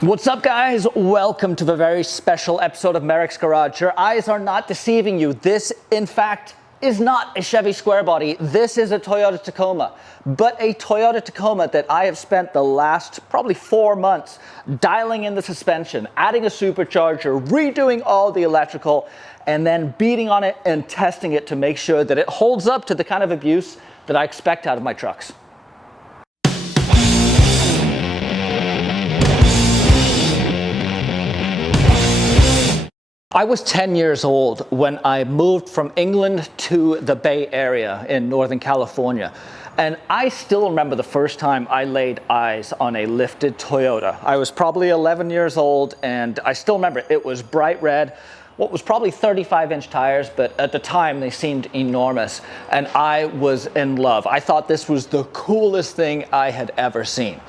What's up, guys? Welcome to the very special episode of Merricks Garage. Your eyes are not deceiving you. This, in fact, is not a Chevy Square Body. This is a Toyota Tacoma, but a Toyota Tacoma that I have spent the last probably 4 months dialing in the suspension, adding a supercharger, redoing all the electrical, and then beating on it and testing it to make sure that it holds up to the kind of abuse that I expect out of my trucks. I was 10 years old when I moved from England to the Bay Area in Northern California. And I still remember the first time I laid eyes on a lifted Toyota. I was probably 11 years old, and I still remember it was bright red, what was probably 35-inch tires, but at the time they seemed enormous. And I was in love. I thought this was the coolest thing I had ever seen.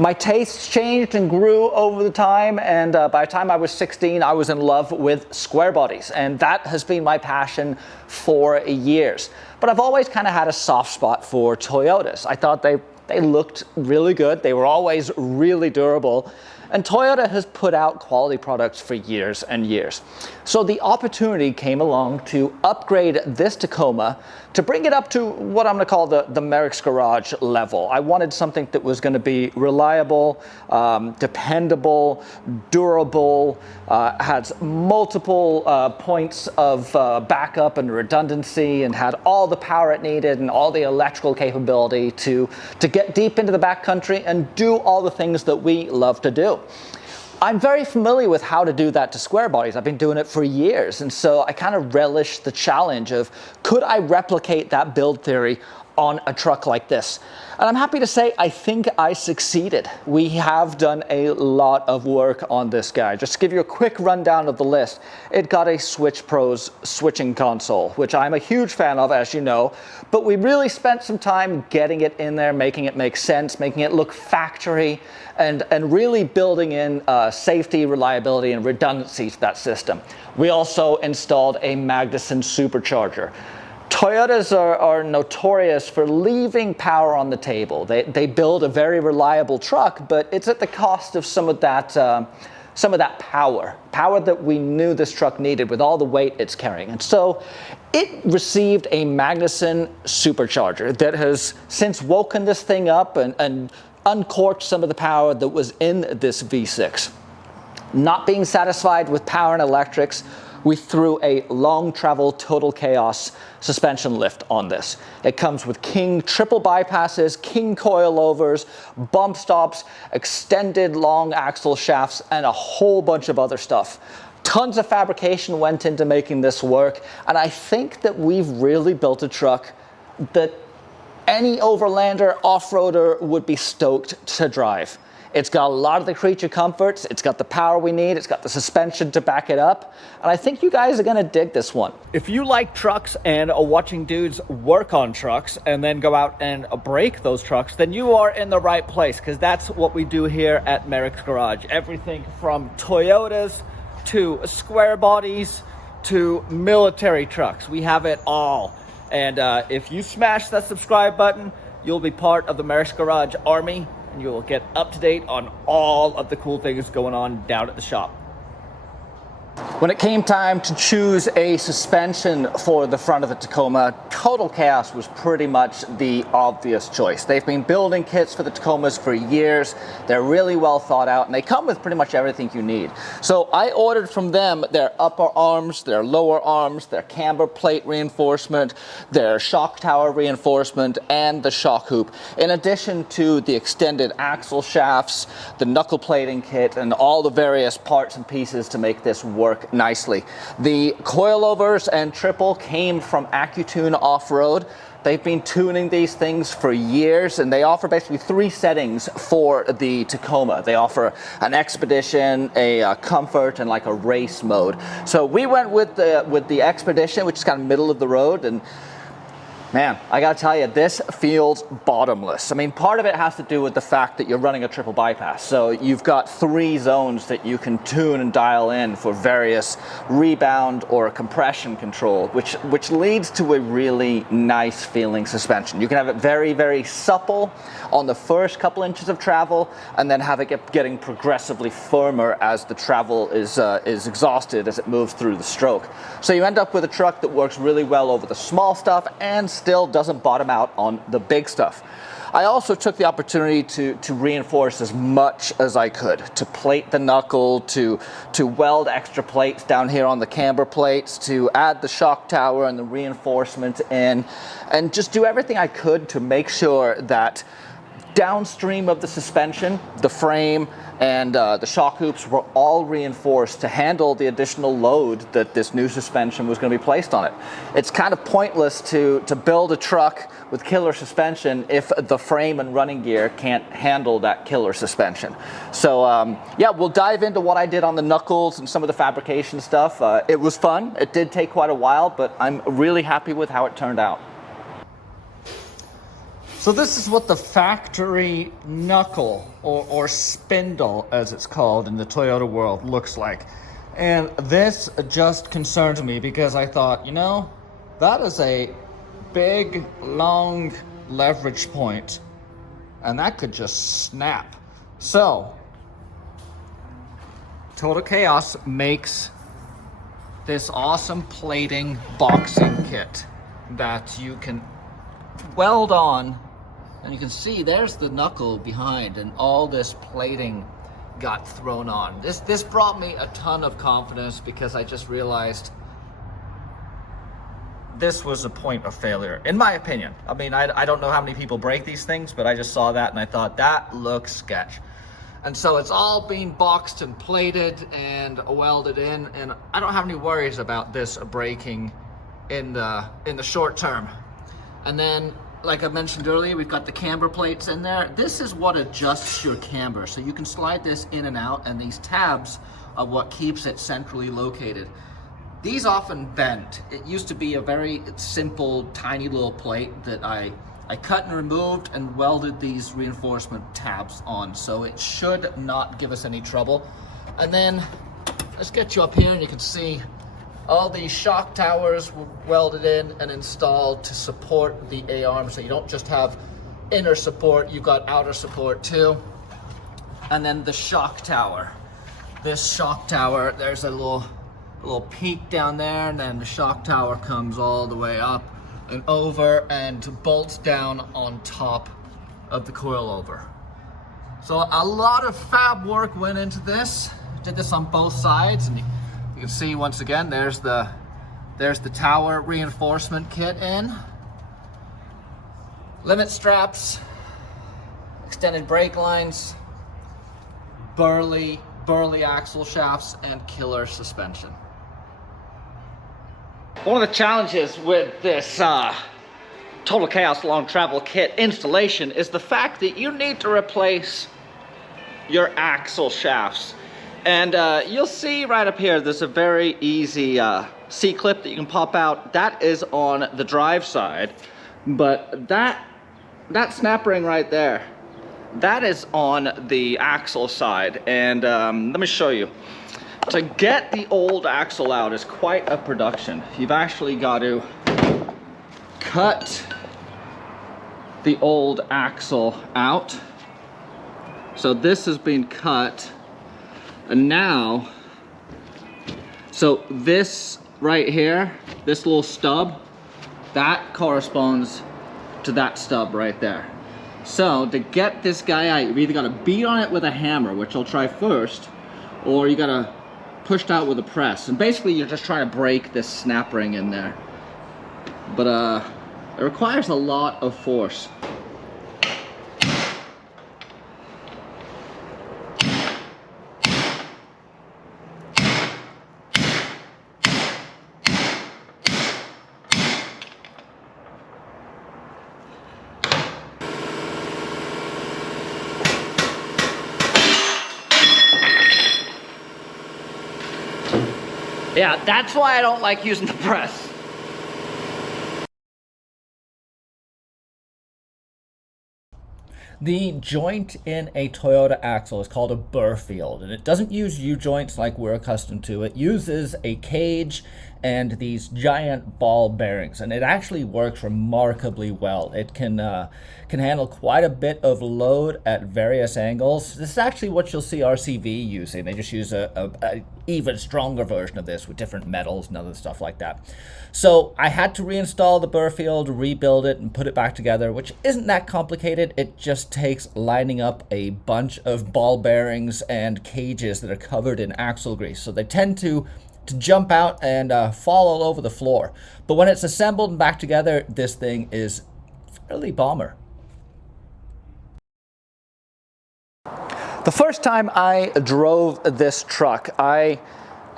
My tastes changed and grew over the time, and by the time I was 16, I was in love with square bodies, and that has been my passion for years. But I've always kind of had a soft spot for Toyotas. I thought they looked really good. They were always really durable. And Toyota has put out quality products for years and years. So the opportunity came along to upgrade this Tacoma to bring it up to what I'm going to call the Merricks Garage level. I wanted something that was going to be reliable, dependable, durable, had multiple points of backup and redundancy, and had all the power it needed and all the electrical capability to get deep into the backcountry and do all the things that we love to do. I'm very familiar with how to do that to square bodies. I've been doing it for years, and so I kind of relish the challenge of, could I replicate that build theory on a truck like this? And I'm happy to say I think I succeeded. We have done a lot of work on this guy. Just to give you a quick rundown of the list, it got a SwitchPro's switching console, which I'm a huge fan of, as you know, but we really spent some time getting it in there, making it make sense, making it look factory, and really building in safety, reliability, and redundancy to that system. We also installed a Magnussen supercharger. Toyotas are notorious for leaving power on the table. They build a very reliable truck, but it's at the cost of some of that power that we knew this truck needed with all the weight it's carrying. And so it received a Magnussen supercharger that has since woken this thing up and uncorked some of the power that was in this V6. Not being satisfied with power and electrics, we threw a long travel total chaos suspension lift on this. It comes with king triple bypasses, king coilovers, bump stops, extended long axle shafts, and a whole bunch of other stuff. Tons of fabrication went into making this work, and I think that we've really built a truck that any overlander, off-roader would be stoked to drive. It's got a lot of the creature comforts, it's got the power we need, it's got the suspension to back it up, and I think you guys are gonna dig this one. If you like trucks and are watching dudes work on trucks and then go out and break those trucks, then you are in the right place, because that's what we do here at Merricks Garage. Everything from Toyotas to square bodies to military trucks. We have it all. And if you smash that subscribe button, you'll be part of the Merricks Garage army, and you will get up to date on all of the cool things going on down at the shop. When it came time to choose a suspension for the front of the Tacoma, Total Chaos was pretty much the obvious choice. They've been building kits for the Tacomas for years. They're really well thought out, and they come with pretty much everything you need. So I ordered from them their upper arms, their lower arms, their camber plate reinforcement, their shock tower reinforcement, and the shock hoop, in addition to the extended axle shafts, the knuckle plating kit, and all the various parts and pieces to make this work nicely. The coilovers and triple came from AccuTune Off-Road. They've been tuning these things for years, and they offer basically 3 settings for the Tacoma. They offer an Expedition, a Comfort, and like a race mode. So we went with the Expedition, which is kind of middle of the road, and Man, I gotta tell you, this feels bottomless. I mean, part of it has to do with the fact that you're running a triple bypass. So you've got 3 zones that you can tune and dial in for various rebound or compression control, which leads to a really nice feeling suspension. You can have it very, very supple on the first couple inches of travel, and then have it getting progressively firmer as the travel is exhausted as it moves through the stroke. So you end up with a truck that works really well over the small stuff and still doesn't bottom out on the big stuff. I also took the opportunity to reinforce as much as I could, to plate the knuckle, to weld extra plates down here on the camber plates, to add the shock tower and the reinforcement in, and just do everything I could to make sure that downstream of the suspension, the frame and the shock hoops were all reinforced to handle the additional load that this new suspension was going to be placed on it. It's kind of pointless to build a truck with killer suspension if the frame and running gear can't handle that killer suspension. So yeah, we'll dive into what I did on the knuckles and some of the fabrication stuff. It was fun. It did take quite a while, but I'm really happy with how it turned out. So this is what the factory knuckle, or spindle as it's called in the Toyota world, looks like. And this just concerned me because I thought, you know, that is a big, long leverage point, and that could just snap. So, Total Chaos makes this awesome plating boxing kit that you can weld on. And you can see there's the knuckle behind, and all this plating got thrown on. This brought me a ton of confidence because I just realized this was a point of failure, in my opinion. I mean, I don't know how many people break these things, but I just saw that and I thought that looks sketch. And so it's all being boxed and plated and welded in, and I don't have any worries about this breaking in the short term. And then, like I mentioned earlier, we've got the camber plates in there. This is what adjusts your camber. So you can slide this in and out, and these tabs are what keeps it centrally located. These often bend. It used to be a very simple, tiny little plate that I cut and removed and welded these reinforcement tabs on. So it should not give us any trouble. And then let's get you up here and you can see all these shock towers were welded in and installed to support the A-arm, so you don't just have inner support, you've got outer support too. And then the shock tower. This shock tower, there's a little peak down there, and then the shock tower comes all the way up and over and bolts down on top of the coilover. So a lot of fab work went into this. Did this on both sides, and you can see once again, there's the tower reinforcement kit in. Limit straps, extended brake lines, burly axle shafts, and killer suspension. One of the challenges with this Total Chaos Long Travel Kit installation is the fact that you need to replace your axle shafts. And you'll see right up here, there's a very easy C-clip that you can pop out. That is on the drive side, but that snap ring right there, that is on the axle side. And let me show you. To get the old axle out is quite a production. You've actually got to cut the old axle out. So this has been cut. And now, so this right here, this little stub, that corresponds to that stub right there. So to get this guy out, you've either got to beat on it with a hammer, which I'll try first, or you got to push it out with a press. And basically you're just trying to break this snap ring in there. But it requires a lot of force. Yeah, that's why I don't like using the press. The joint in a Toyota axle is called a burr field, and it doesn't use U-joints like we're accustomed to. It uses a cage and these giant ball bearings, and it actually works remarkably well. It can handle quite a bit of load at various angles. This is actually what you'll see RCV using. They just use a even stronger version of this with different metals and other stuff like that. So I had to reinstall the burr field, rebuild it, and put it back together, which isn't that complicated. It just takes lining up a bunch of ball bearings and cages that are covered in axle grease. So they tend to jump out and fall all over the floor. But when it's assembled and back together, this thing is fairly bomber. The first time I drove this truck, I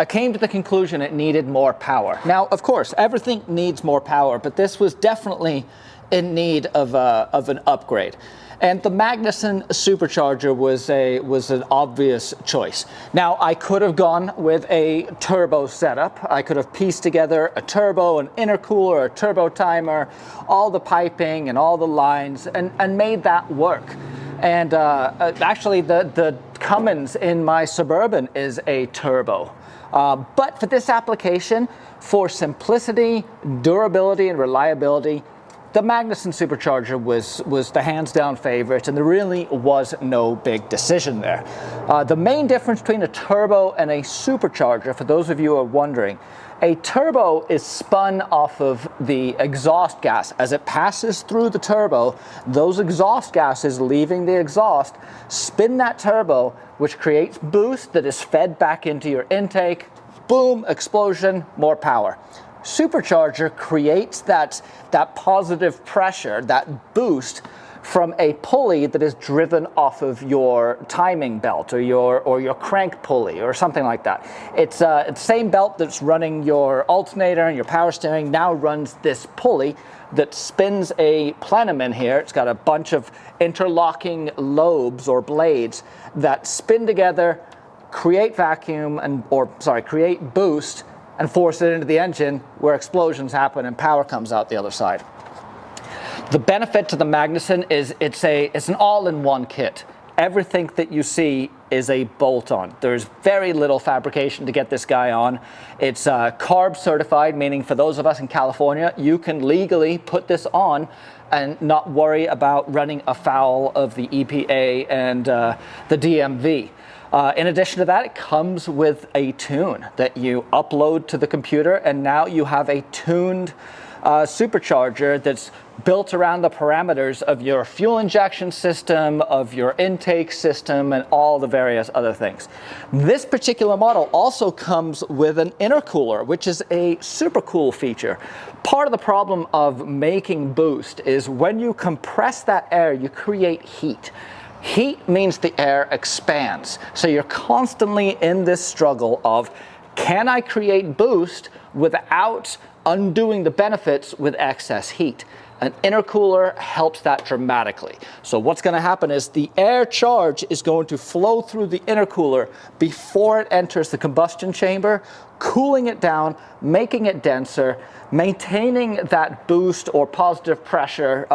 came to the conclusion it needed more power. Now, of course, everything needs more power, but this was definitely in need of an upgrade. And the Magnussen Supercharger was an obvious choice. Now, I could have gone with a turbo setup. I could have pieced together a turbo, an intercooler, a turbo timer, all the piping and all the lines, and made that work. And actually, the Cummins in my Suburban is a turbo. But for this application, for simplicity, durability, and reliability, the Magnussen Supercharger was the hands-down favorite, and there really was no big decision there. The main difference between a turbo and a supercharger, for those of you who are wondering, a turbo is spun off of the exhaust gas. As it passes through the turbo, those exhaust gases leaving the exhaust spin that turbo, which creates boost that is fed back into your intake. Boom, explosion, more power. Supercharger creates that positive pressure, that boost, from a pulley that is driven off of your timing belt or your crank pulley or something like that. It's the same belt that's running your alternator and your power steering now runs this pulley that spins a plenum in here. It's got a bunch of interlocking lobes or blades that spin together, create vacuum create boost, and force it into the engine where explosions happen and power comes out the other side. The benefit to the Magnussen is it's an all-in-one kit. Everything that you see is a bolt-on. There's very little fabrication to get this guy on. It's CARB certified, meaning for those of us in California, you can legally put this on and not worry about running afoul of the EPA and the DMV. In addition to that, it comes with a tune that you upload to the computer, and now you have a tuned supercharger that's built around the parameters of your fuel injection system, of your intake system, and all the various other things. This particular model also comes with an intercooler, which is a super cool feature. Part of the problem of making boost is when you compress that air, you create heat. Heat means the air expands. So you're constantly in this struggle of, can I create boost without undoing the benefits with excess heat? An intercooler helps that dramatically. So what's going to happen is the air charge is going to flow through the intercooler before it enters the combustion chamber, cooling it down, making it denser, maintaining that boost or positive pressure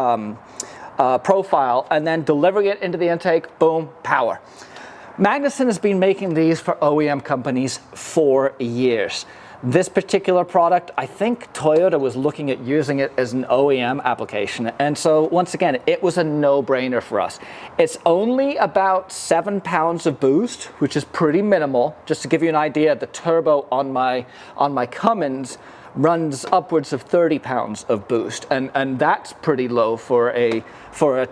profile, and then delivering it into the intake, boom, power. Magnussen has been making these for OEM companies for years. This particular product, I think Toyota was looking at using it as an OEM application. And so once again, it was a no-brainer for us. It's only about 7 pounds of boost, which is pretty minimal. Just to give you an idea, the turbo on my Cummins runs upwards of 30 pounds of boost, and that's pretty low for a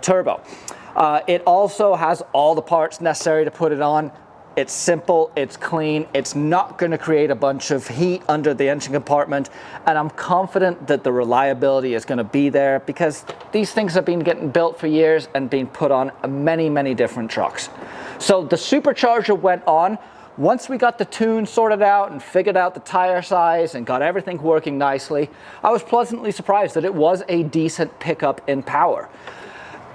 turbo. It also has all the parts necessary to put it on. It's simple, it's clean, it's not going to create a bunch of heat under the engine compartment, and I'm confident that the reliability is going to be there because these things have been getting built for years and being put on many, many different trucks. So the Supercharger went on. Once we got the tune sorted out and figured out the tire size and got everything working nicely, I was pleasantly surprised that it was a decent pickup in power.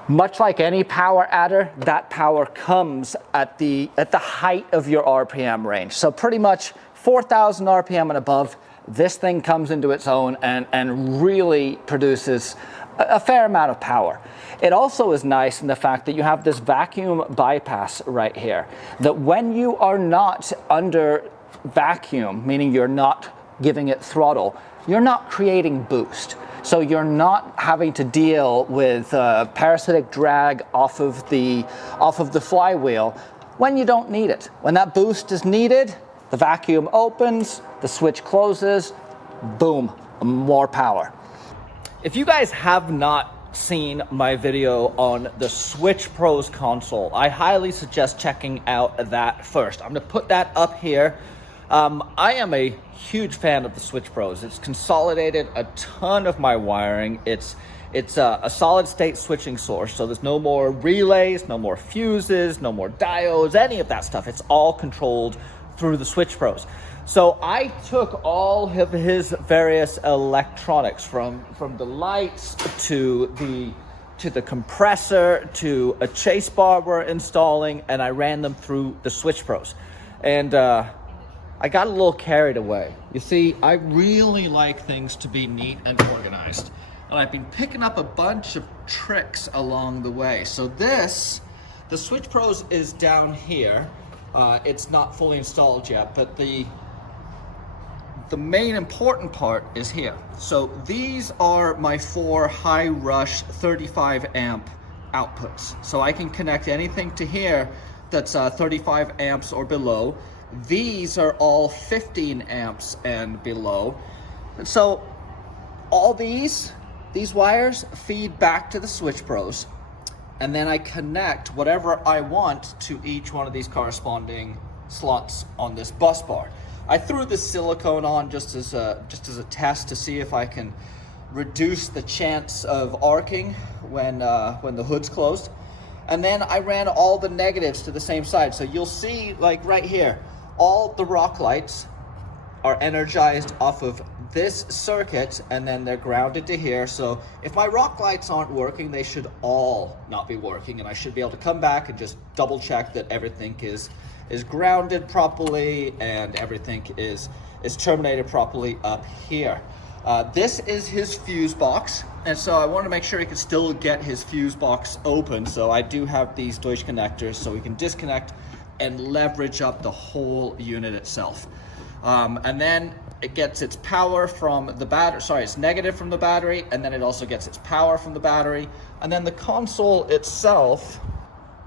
Much like any power adder, that power comes at the height of your RPM range. So pretty much 4,000 RPM and above, this thing comes into its own and really produces a fair amount of power. It also is nice in the fact that you have this vacuum bypass right here, that when you are not under vacuum, meaning you're not giving it throttle, you're not creating boost. So you're not having to deal with parasitic drag off of the flywheel when you don't need it. When that boost is needed, the vacuum opens, the switch closes, boom, more power. If you guys have not seen my video on the SwitchPro Console, I highly suggest checking out that first. I'm gonna put that up here. I am a huge fan of the SwitchPros. It's consolidated a ton of my wiring. It's a solid state switching source, so there's no more relays, no more fuses, no more diodes, any of that stuff. It's all controlled through the SwitchPros. So I took all of his various electronics, from the lights to the compressor to a chase bar we're installing, and I ran them through the SwitchPros. And I got a little carried away. You see, I really like things to be neat and organized. And I've been picking up a bunch of tricks along the way. So the SwitchPros is down here. It's not fully installed yet, but the main important part is here. So these are my 4 high rush 35 amp outputs. So I can connect anything to here that's 35 amps or below. These are all 15 amps and below. And so all these wires feed back to the SwitchPros, and then I connect whatever I want to each one of these corresponding slots on this bus bar. I threw this silicone on just as a test to see if I can reduce the chance of arcing when the hood's closed. And then I ran all the negatives to the same side. So you'll see, like right here, all the rock lights are energized off of this circuit, and then they're grounded to here. So if my rock lights aren't working, they should all not be working, and I should be able to come back and just double check that everything is grounded properly and everything is terminated properly up here. This is his fuse box, and so I wanted to make sure he could still get his fuse box open. So I do have these Deutsch connectors so we can disconnect and leverage up the whole unit itself. And then it gets its power from the battery. Sorry, it's negative from the battery, and then it also gets its power from the battery. And then the console itself,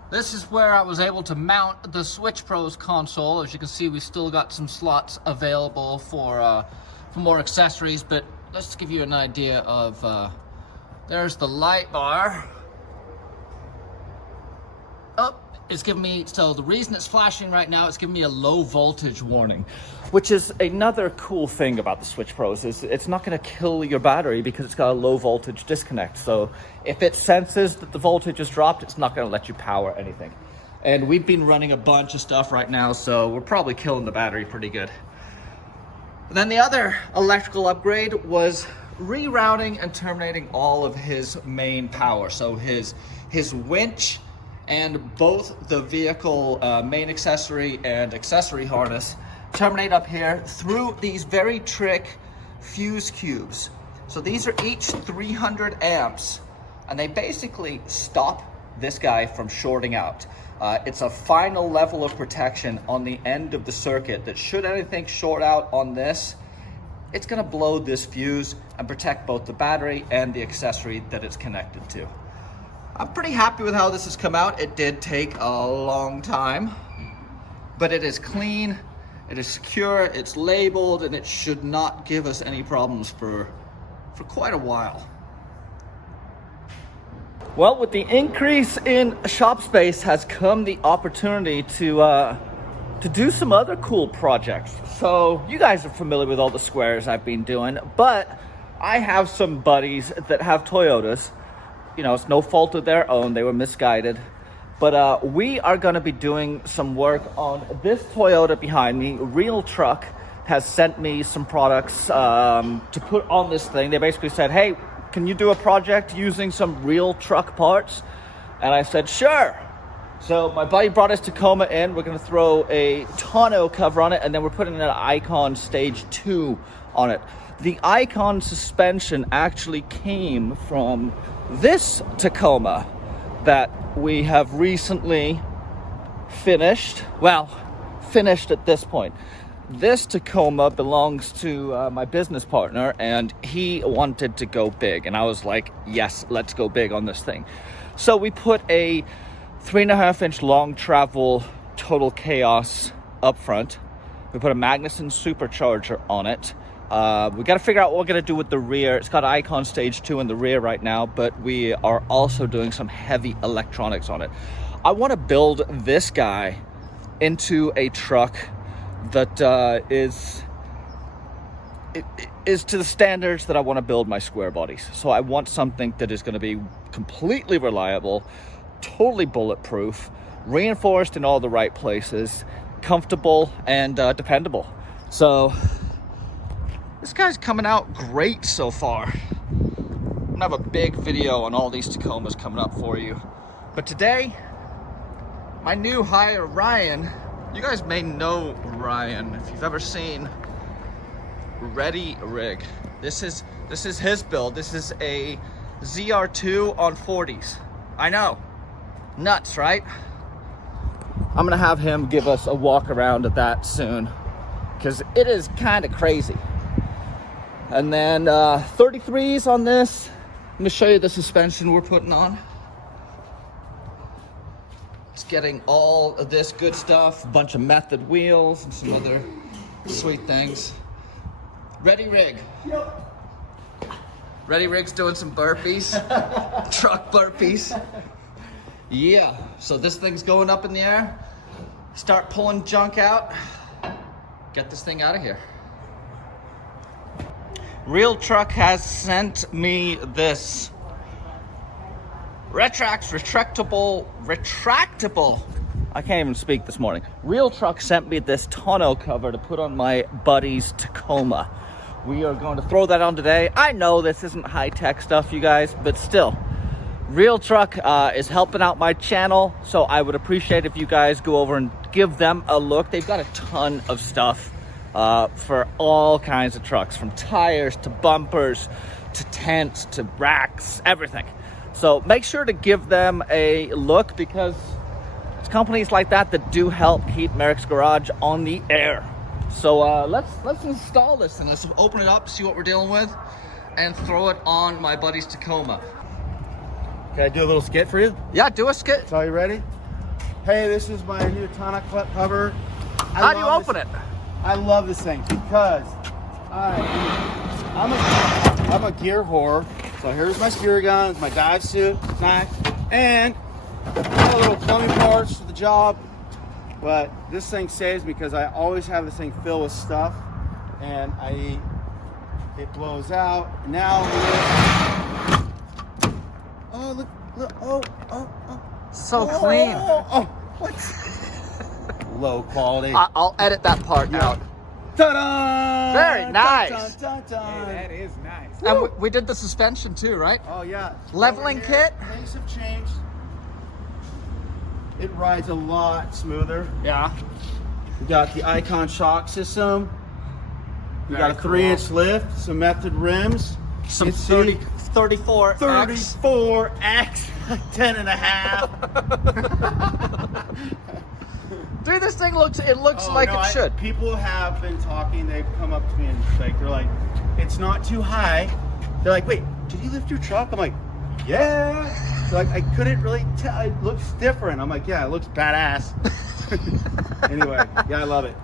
this is where I was able to mount the SwitchPro Console. As you can see, we still got some slots available for more accessories, but let's give you an idea of, there's the light bar. It's giving me, so the reason it's flashing right now, it's giving me a low voltage warning, which is another cool thing about the SwitchPros, is it's not gonna kill your battery because it's got a low voltage disconnect. So if it senses that the voltage has dropped, it's not gonna let you power anything. And we've been running a bunch of stuff right now, so we're probably killing the battery pretty good. And then the other electrical upgrade was rerouting and terminating all of his main power. So his winch and both the vehicle main accessory and accessory harness terminate up here through these very trick fuse cubes. So these are each 300 amps, and they basically stop this guy from shorting out. It's a final level of protection on the end of the circuit that should anything short out on this, it's gonna blow this fuse and protect both the battery and the accessory that it's connected to. I'm pretty happy with how this has come out. It did take a long time, but it is clean, it is secure, it's labeled, and it should not give us any problems for quite a while. Well, with the increase in shop space has come the opportunity to do some other cool projects. So you guys are familiar with all the squares I've been doing, but I have some buddies that have Toyotas. You know, it's no fault of their own, they were misguided. But we are gonna be doing some work on this Toyota behind me. Real Truck has sent me some products to put on this thing. They basically said, hey, can you do a project using some Real Truck parts? And I said, sure. So my buddy brought his Tacoma in. We're gonna throw a tonneau cover on it, and then we're putting an Icon Stage 2 on it. The Icon suspension actually came from this Tacoma that we have recently finished. Well, finished at this point. This Tacoma belongs to my business partner, and he wanted to go big. And I was like, yes, let's go big on this thing. So we put a 3.5-inch long travel Total Chaos up front. We put a Magnussen Supercharger on it. We got to figure out what we're going to do with the rear. It's got Icon Stage 2 in the rear right now, but we are also doing some heavy electronics on it. I want to build this guy into a truck that is to the standards that I want to build my square bodies. So I want something that is going to be completely reliable, totally bulletproof, reinforced in all the right places, comfortable, and dependable. So this guy's coming out great so far. I'm gonna have a big video on all these Tacomas coming up for you. But today, my new hire, Ryan, you guys may know Ryan if you've ever seen Ready Rig. This is his build. This is a ZR2 on 40s. I know, nuts, right? I'm gonna have him give us a walk around of that soon, because it is kind of crazy. And then 33s on this. Let me show you the suspension we're putting on. It's getting all of this good stuff, a bunch of method wheels and some other sweet things. Ready Rig. Yep. Ready Rig's doing some burpees, truck burpees. Yeah, so this thing's going up in the air. Start pulling junk out. Get this thing out of here. Real Truck has sent me this retractable. I can't even speak this morning. Real Truck sent me this tonneau cover to put on my buddy's Tacoma. We are going to throw that on today. I know this isn't high-tech stuff, you guys, but still, Real Truck is helping out my channel, so I would appreciate if you guys go over and give them a look. They've got a ton of stuff for all kinds of trucks, from tires to bumpers to tents to racks, everything. So make sure to give them a look, because it's companies like that that do help keep Merricks Garage on the air. So let's install this and let's open it up, see what we're dealing with, and throw it on my buddy's Tacoma. Can I do a little skit for you? Yeah, do a skit. So, are you ready? Hey, this is my new tonic clip cover. How do you open it? I love this thing because I'm a gear whore. So here's my spear guns, my dive suit, knife, and all the little plumbing parts for the job. But this thing saves me because I always have this thing filled with stuff, and it blows out. Now, oh look, oh, so clean. What? Low quality. I'll edit that part out. Ta-da! Very nice. Dun, dun, dun. Hey, that is nice. And we did the suspension too, right? Oh yeah. Leveling Over here, kit? Things have changed. It rides a lot smoother. Yeah. We got the Icon shock system. We got a Very 3-inch lift, some method rims. Some You see? 34 34X 10 and a half. Dude, this thing looks Oh, like no, it should. People have been talking. They've come up to me and they're like, it's not too high. They're like, wait, did you lift your truck? I'm like, yeah. They're like, I couldn't really tell. It looks different. I'm like, yeah, it looks badass. Anyway, yeah, I love it.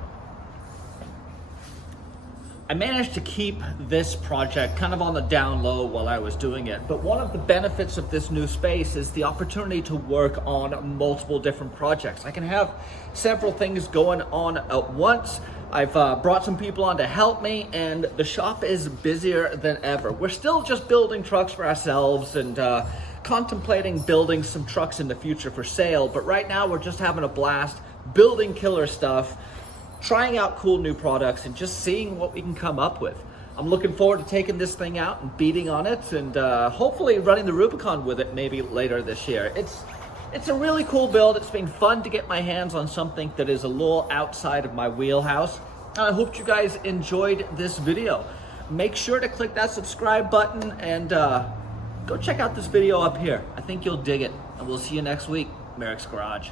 I managed to keep this project kind of on the down low while I was doing it, but one of the benefits of this new space is the opportunity to work on multiple different projects. I can have several things going on at once. I've brought some people on to help me, and the shop is busier than ever. We're still just building trucks for ourselves and contemplating building some trucks in the future for sale, but right now we're just having a blast building killer stuff, trying out cool new products, and just seeing what we can come up with. I'm looking forward to taking this thing out and beating on it, and hopefully running the Rubicon with it maybe later this year. it's a really cool build. It's been fun to get my hands on something that is a little outside of my wheelhouse. I hope you guys enjoyed this video. Make sure to click that subscribe button and go check out this video up here. I think you'll dig it. And we'll see you next week, Merricks Garage.